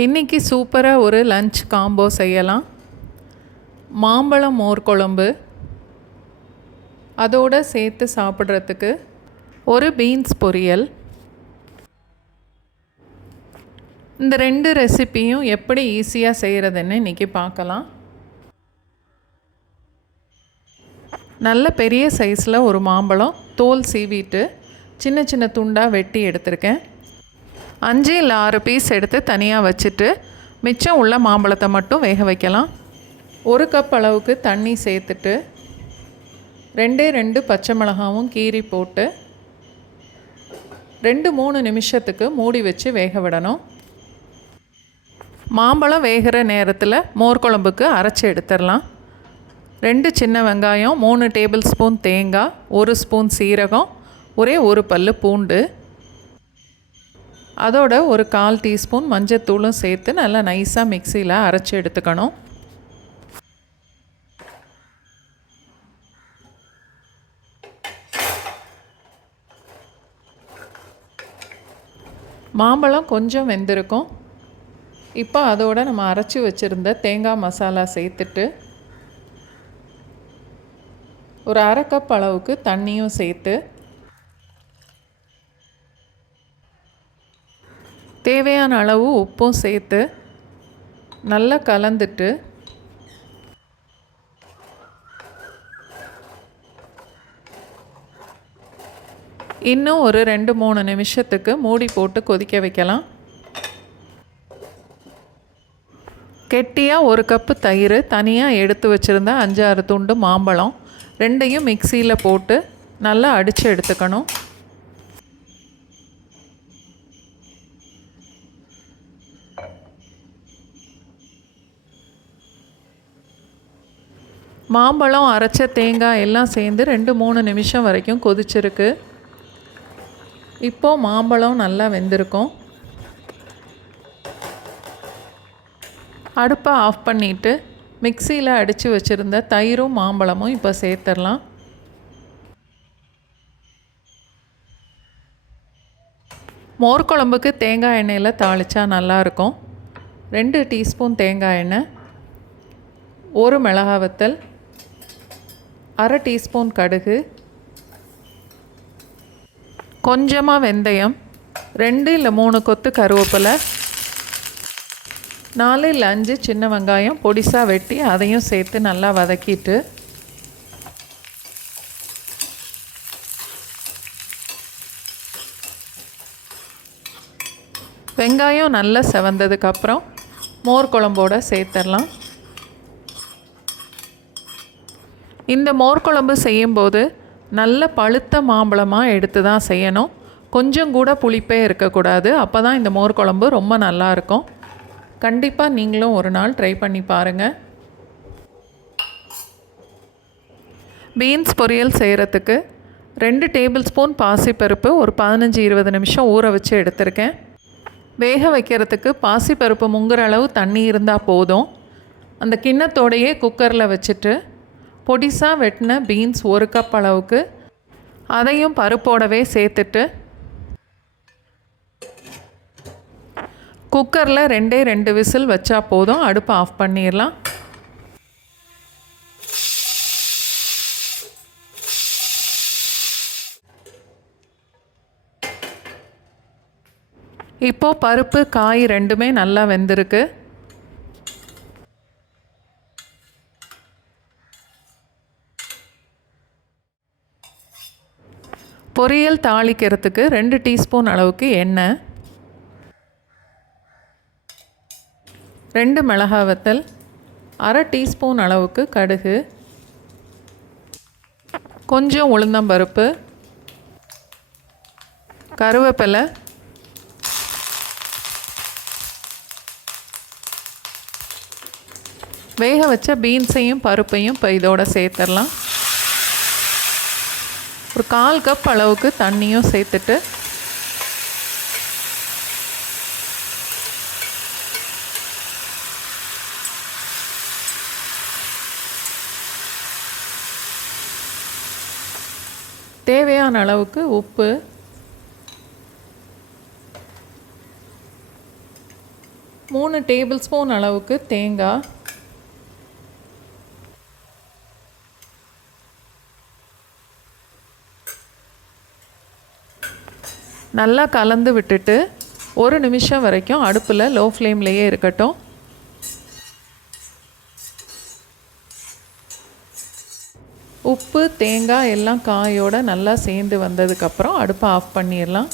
இன்றைக்கி சூப்பராக ஒரு லஞ்ச் காம்போ செய்யலாம். மாம்பழம் மோர் குழம்பு, அதோடு சேர்த்து சாப்பிட்றதுக்கு ஒரு பீன்ஸ் பொரியல். இந்த 2 ரெசிப்பியும் எப்படி ஈஸியாக செய்கிறதுன்னு இன்றைக்கி பார்க்கலாம். நல்ல பெரிய சைஸில் ஒரு மாம்பழம் தோல் சீவிட்டு சின்ன சின்ன துண்டாக வெட்டி எடுத்திருக்கேன். 5 இல்லை 6 பீஸ் எடுத்து தனியாக வச்சுட்டு மிச்சம் உள்ள மாம்பழத்தை மட்டும் வேக வைக்கலாம். 1 கப் அளவுக்கு தண்ணி சேர்த்துட்டு 2 பச்சை மிளகாவும் கீறி போட்டு 2-3 நிமிஷத்துக்கு மூடி வச்சு வேக விடணும். மாம்பழம் வேகிற நேரத்தில் மோர் குழம்புக்கு அரைச்சி எடுத்துடலாம். 2 சின்ன வெங்காயம், 3 டேபிள் ஸ்பூன் தேங்காய், 1 ஸ்பூன் சீரகம், ஒரே 1 பல்லு பூண்டு, அதோட ஒரு 1/4 டீஸ்பூன் மஞ்சத்தூளும் சேர்த்து நல்லா நைஸாக மிக்சியில் அரைச்சி எடுத்துக்கணும். மாம்பழம் கொஞ்சம் வெந்திருக்கும். இப்போ அதோட நம்ம அரைச்சி வச்சுருந்த தேங்காய் மசாலா சேர்த்துட்டு ஒரு 1/2 கப் அளவுக்கு தண்ணியும் சேர்த்து தேவையான அளவு உப்பும் சேர்த்து நல்லா கலந்துட்டு இன்னும் ஒரு 2-3 நிமிஷத்துக்கு மூடி போட்டு கொதிக்க வைக்கலாம். கெட்டியாக 1 கப்பு தயிர், தனியாக எடுத்து வச்சுருந்த 5-6 துண்டு மாம்பழம், 2யும் மிக்சியில் போட்டு நல்லா அடித்து எடுத்துக்கணும். மாம்பழம், அரைச்ச தேங்காய் எல்லாம் சேர்ந்து 2-3 நிமிஷம் வரைக்கும் கொதிச்சிருக்கு. இப்போது மாம்பழம் நல்லா வெந்திருக்கும். அடுப்பை ஆஃப் பண்ணிவிட்டு மிக்சியில் அடித்து வச்சுருந்த தயிரும் மாம்பழமும் இப்போ சேர்த்துடலாம். மோர் குழம்புக்கு தேங்காய் எண்ணெயில் தாளித்தா நல்லாயிருக்கும். 2 டீஸ்பூன் தேங்காய் எண்ணெய், 1 மிளகாய் வத்தல், 1/2 டீஸ்பூன் கடுகு, கொஞ்சமாக வெந்தயம், 2 இல்லை 3 கொத்து கருவேப்பிலை, 4 இல்லை 5 சின்ன வெங்காயம் பொடிசாக வெட்டி அதையும் சேர்த்து நல்லா வதக்கிட்டு வெங்காயம் நல்லா செவந்ததுக்கப்புறம் மோர் குழம்போடு சேர்த்துடலாம். இந்த மோர் குழம்பு செய்யும்போது நல்ல பழுத்த மாம்பழமாக எடுத்து தான் செய்யணும். கொஞ்சம் கூட புளிப்பே இருக்கக்கூடாது. அப்போ தான் இந்த மோர் குழம்பு ரொம்ப நல்லாயிருக்கும். கண்டிப்பாக நீங்களும் ஒரு நாள் ட்ரை பண்ணி பாருங்கள். பீன்ஸ் பொரியல் செய்கிறதுக்கு 2 டேபிள் ஸ்பூன் பாசிப்பருப்பு ஒரு 15-20 நிமிஷம் ஊற வச்சு எடுத்திருக்கேன். வேக வைக்கிறதுக்கு பாசிப்பருப்பு முங்குற அளவு தண்ணி இருந்தால் போதும். அந்த கிண்ணத்தோடையே குக்கரில் வச்சுட்டு பொடிசாக வெட்டின பீன்ஸ் 1 கப் அளவுக்கு அதையும் பருப்போடவே சேர்த்துட்டு குக்கரில் 2 விசில் வச்சா போதும். அடுப்பை ஆஃப் பண்ணிடலாம். இப்போது பருப்பு, காய் 2மே நல்லா வெந்திருக்கு. பொரியல் தாளிக்கிறதுக்கு 2 டீஸ்பூன் அளவுக்கு எண்ணெய், 2 மிளகாய் வத்தல், 1/2 டீஸ்பூன் அளவுக்கு கடுகு, கொஞ்சம் உளுந்தம்பருப்பு, கருவேப்பிலை, வேக வச்ச பீன்ஸையும் பருப்பையும் இப்போ இதோட சேர்த்துடலாம். ஒரு 1/4 கப் அளவுக்கு தண்ணியும் சேர்த்துட்டு தேவையான அளவுக்கு உப்பு, 3 டேபிள் ஸ்பூன் அளவுக்கு தேங்காய், நல்லா கலந்து விட்டுட்டு 1 நிமிஷம் வரைக்கும் அடுப்பில் லோ ஃப்ளேம்லேயே இருக்கட்டும். உப்பு, தேங்காய் எல்லாம் காயோடு நல்லா சேர்ந்து வந்ததுக்கப்புறம் அடுப்பை ஆஃப் பண்ணிடலாம்.